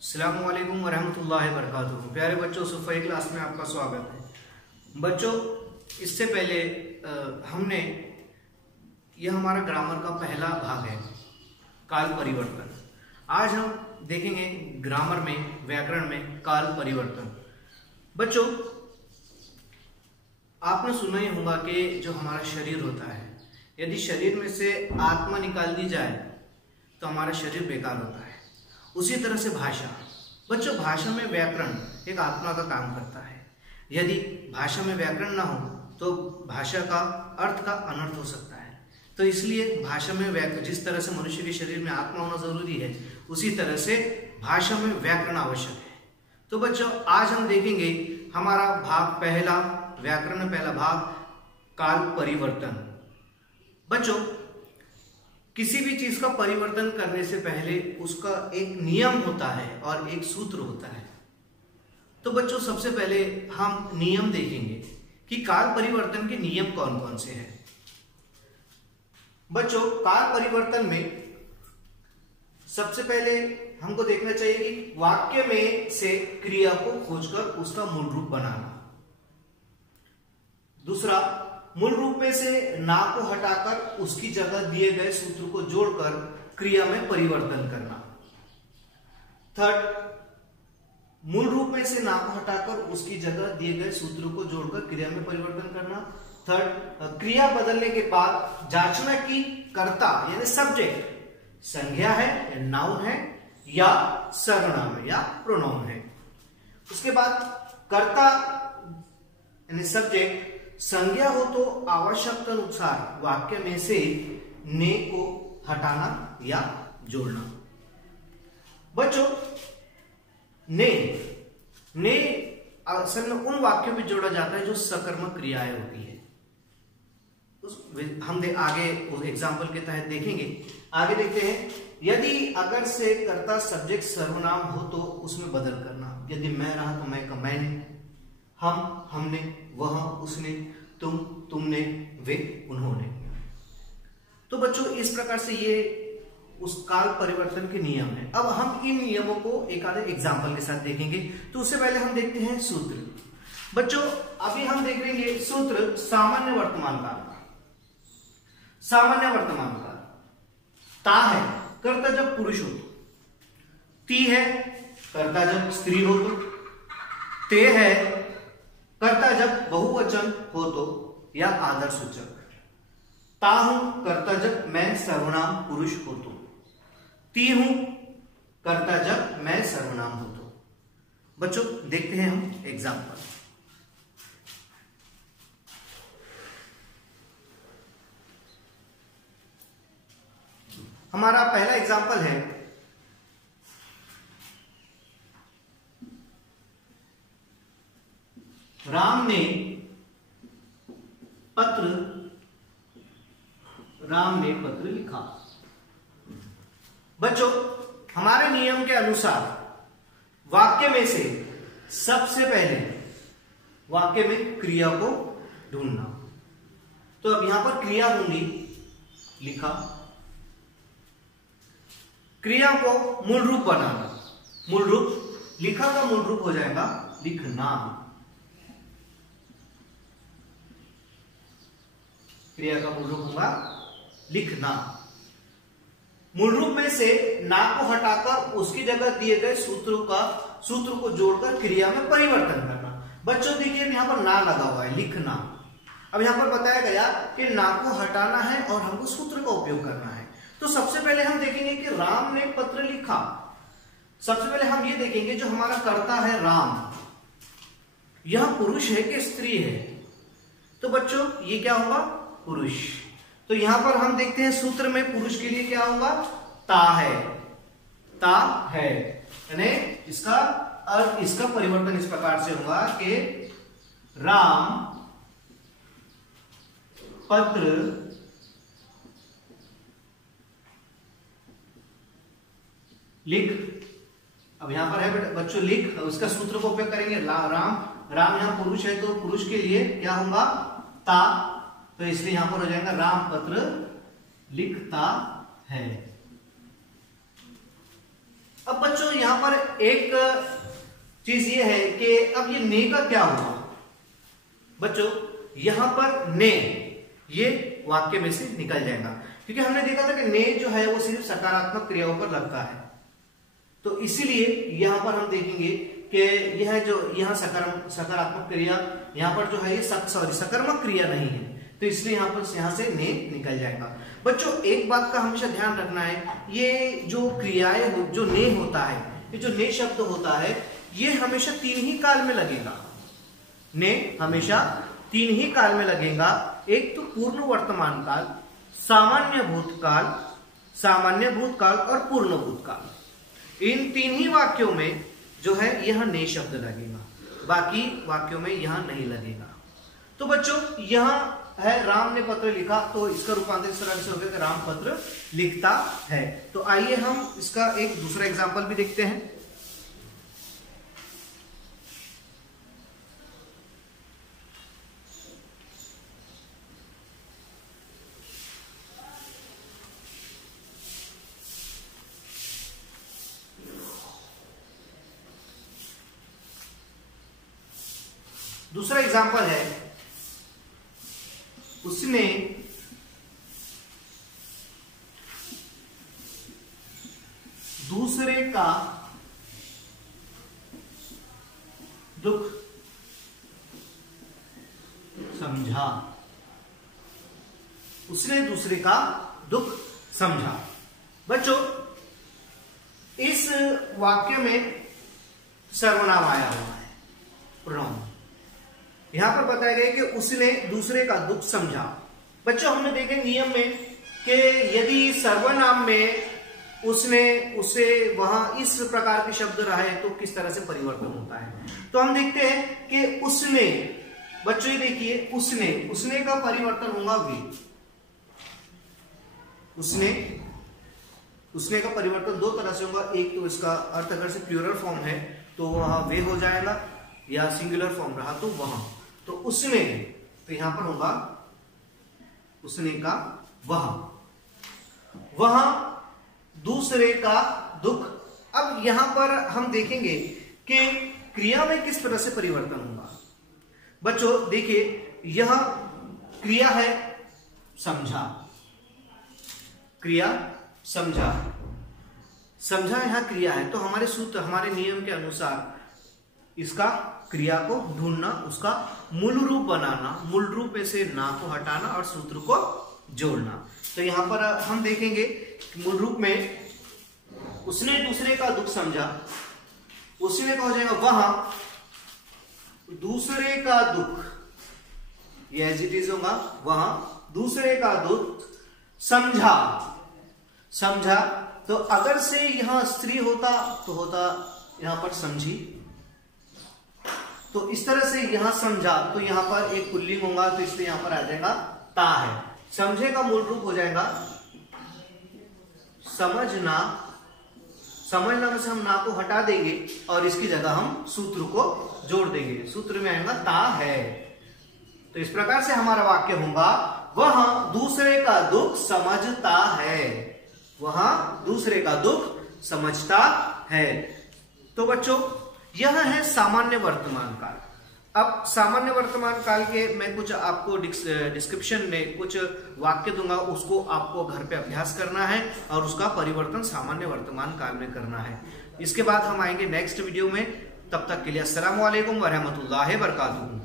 अस्सलामुअलैकुम वरहमतुल्लाहि वबरकातुहू। प्यारे बच्चों, सुफ़ई क्लास में आपका स्वागत है। बच्चों, इससे पहले हमने यह हमारा ग्रामर का पहला भाग है, काल परिवर्तन। आज हम देखेंगे ग्रामर में, व्याकरण में काल परिवर्तन। बच्चों, आपने सुना ही होगा कि जो हमारा शरीर होता है, यदि शरीर में से आत्मा निकाल दी जाए तो हमारा शरीर बेकार होता है। उसी तरह से भाषा। बच्चों, भाषा में व्याकरण एक आत्मा का काम करता है। यदि भाषा में व्याकरण ना हो तो भाषा का अर्थ का अनर्थ हो सकता है। तो इसलिए भाषा में व्याकरण, जिस तरह से मनुष्य के शरीर में आत्मा होना जरूरी है, उसी तरह से भाषा में व्याकरण आवश्यक है। तो बच्चों, आज हम देखेंगे हमारा भाग पहला, व्याकरण में पहला भाग, काल परिवर्तन। बच्चों, किसी भी चीज का परिवर्तन करने से पहले उसका एक नियम होता है और एक सूत्र होता है। तो बच्चों, सबसे पहले हम नियम देखेंगे कि काल परिवर्तन के नियम कौन कौन से हैं। बच्चों, काल परिवर्तन में सबसे पहले हमको देखना चाहिए कि वाक्य में से क्रिया को खोजकर उसका मूल रूप बनाना। दूसरा, मूल रूप में से ना को हटाकर उसकी जगह दिए गए सूत्र को जोड़कर क्रिया में परिवर्तन करना। थर्ड, मूल रूप में से ना को हटाकर उसकी जगह दिए गए सूत्र को जोड़कर क्रिया में परिवर्तन करना। थर्ड, क्रिया बदलने के बाद जांचना कि कर्ता यानी सब्जेक्ट संज्ञा है या नाउन है या सर्वनाम है या प्रोनाउन है। उसके बाद कर्ता यानी सब्जेक्ट संज्ञा हो तो आवश्यकता अनुसार वाक्य में से ने को हटाना या जोड़ना। बच्चों, ने असल में उन वाक्यों में जोड़ा जाता है जो सकर्मक क्रियाएं होती है। हम आगे उस एग्जाम्पल के तहत देखेंगे। आगे देखते हैं, यदि अगर से कर्ता सब्जेक्ट सर्वनाम हो तो उसमें बदल करना। यदि मैं रहा तो मैं का मैंने, हम हमने, वह उसने, तुम तुमने, वे उन्होंने। तो बच्चों, इस प्रकार से ये उस काल परिवर्तन के नियम है। अब हम इन नियमों को एक आधे एग्जाम्पल के साथ देखेंगे। तो उससे पहले हम देखते हैं सूत्र। बच्चों, अभी हम देखेंगे सूत्र सामान्य वर्तमान काल का। सामान्य वर्तमान काल, ता है कर्ता जब पुरुष हो तो, ती है कर्ता जब स्त्री हो तो, ते है कर्ता जब बहुवचन हो तो या आदर सूचक, ता हूं कर्ता जब मैं सर्वनाम पुरुष हो तो, ती हूं कर्ता जब मैं सर्वनाम हो तो। बच्चों, देखते हैं हम एग्जाम्पल। हमारा पहला एग्जाम्पल है, राम ने पत्र लिखा। बच्चों, हमारे नियम के अनुसार वाक्य में से सबसे पहले वाक्य में क्रिया को ढूंढना। तो अब यहां पर क्रिया होंगी लिखा, क्रिया को मूल रूप बनाना। मूल रूप, लिखा का मूल रूप हो जाएगा लिखना। क्रिया का मूल रूप होगा लिखना। मूल रूप में से ना को हटाकर उसकी जगह दिए गए सूत्र को जोड़कर क्रिया में परिवर्तन करना। बच्चों, देखिए यहां पर ना लगा हुआ है, लिखना। अब यहां पर बताया गया कि ना को हटाना है और हमको सूत्र का उपयोग करना है। तो सबसे पहले हम देखेंगे कि राम ने पत्र लिखा। सबसे पहले हम ये देखेंगे जो हमारा कर्ता है राम, यह पुरुष है कि स्त्री है। तो बच्चों, ये क्या होगा? पुरुष। तो यहां पर हम देखते हैं सूत्र में पुरुष के लिए क्या होगा? ता है। ता है यानी इसका अर्थ, इसका परिवर्तन इस प्रकार से होगा कि राम पत्र लिख। अब यहां पर है बच्चों लिख, उसका सूत्र को उपयोग करेंगे राम यहां पुरुष है तो पुरुष के लिए क्या होगा? ता। तो इसलिए यहां पर हो जाएगा राम पत्र लिखता है। अब बच्चों यहां पर एक चीज ये है कि अब ये ने का क्या हुआ बच्चों, यहां पर ने ये वाक्य में से निकल जाएगा, क्योंकि हमने देखा था कि ने जो है वो सिर्फ सकारात्मक क्रियाओं पर लगता है। तो इसीलिए यहां पर हम देखेंगे कि यह जो यहां सकारात्मक क्रिया यहां पर जो है ये सकर्मक क्रिया नहीं है, तो इसलिए यहां से ने निकल जाएगा। बच्चों एक बात का हमेशा ध्यान रखना है, ये जो क्रियाएं जो ने होता है, ये जो ने शब्द होता है ये हमेशा 3 ही काल में लगेगा। ने हमेशा 3 ही काल में लगेगा, एक तो पूर्ण वर्तमान काल, सामान्य भूतकाल और पूर्ण भूतकाल। इन 3 ही वाक्यों में जो है यह ने शब्द लगेगा, बाकी वाक्यों में यह नहीं लगेगा। तो बच्चों यहां है राम ने पत्र लिखा, तो इसका रूपांतर इस तरह से हो गया कि राम पत्र लिखता है। तो आइए हम इसका एक दूसरा एग्जांपल भी देखते हैं। दूसरा एग्जांपल है, उसने दूसरे का दुख समझा। उसने दूसरे का दुख समझा। बच्चों इस वाक्य में सर्वनाम आया हुआ है, प्रोनाउन। यहां पर बताया गया कि उसने दूसरे का दुख समझा। बच्चों हमने देखे नियम में कि यदि सर्वनाम में उसने उसे वहां इस प्रकार के शब्द रहे तो किस तरह से परिवर्तन होता है। तो हम देखते हैं कि उसने, बच्चों ये देखिए उसने का परिवर्तन होगा वे। उसने का परिवर्तन 2 तरह से होगा, एक तो इसका अर्थ अगर से प्लूरल फॉर्म है तो वहां वे हो जाएगा, या सिंगुलर फॉर्म रहा तो वहां। तो उसने, तो यहां पर होगा उसने का वहां दूसरे का दुख। अब यहां पर हम देखेंगे कि क्रिया में किस तरह से परिवर्तन होगा। बच्चों देखिए यह क्रिया है समझा, क्रिया समझा यहां क्रिया है। तो हमारे सूत्र, हमारे नियम के अनुसार इसका क्रिया को ढूंढना, उसका मूल रूप बनाना, मूल रूप में से ना को हटाना और सूत्र को जोड़ना। तो यहां पर हम देखेंगे मूल रूप में उसने दूसरे का दुख समझा, उसने का हो जाएगा वहां दूसरे का दुख, ये एज इट इज होगा, वहां दूसरे का दुख समझा। तो अगर से यहां स्त्री होता तो होता यहां पर समझी। तो इस तरह से यहां समझा, तो यहां पर एक पुल्लिंग होगा, तो इसलिए यहां पर आ जाएगा ता है। समझे का मूल रूप हो जाएगा समझना में से हम ना को हटा देंगे और इसकी जगह हम सूत्र को जोड़ देंगे, सूत्र में आएगा ता है। तो इस प्रकार से हमारा वाक्य होगा वहां दूसरे का दुख समझता है, वहां दूसरे का दुख समझता है। तो बच्चों यह है सामान्य वर्तमान काल। अब सामान्य वर्तमान काल के मैं कुछ आपको डिस्क्रिप्शन में कुछ वाक्य दूंगा, उसको आपको घर पे अभ्यास करना है और उसका परिवर्तन सामान्य वर्तमान काल में करना है। इसके बाद हम आएंगे नेक्स्ट वीडियो में। तब तक के लिए अस्सलामु अलैकुम व रहमतुल्लाहि व बरकातुहू।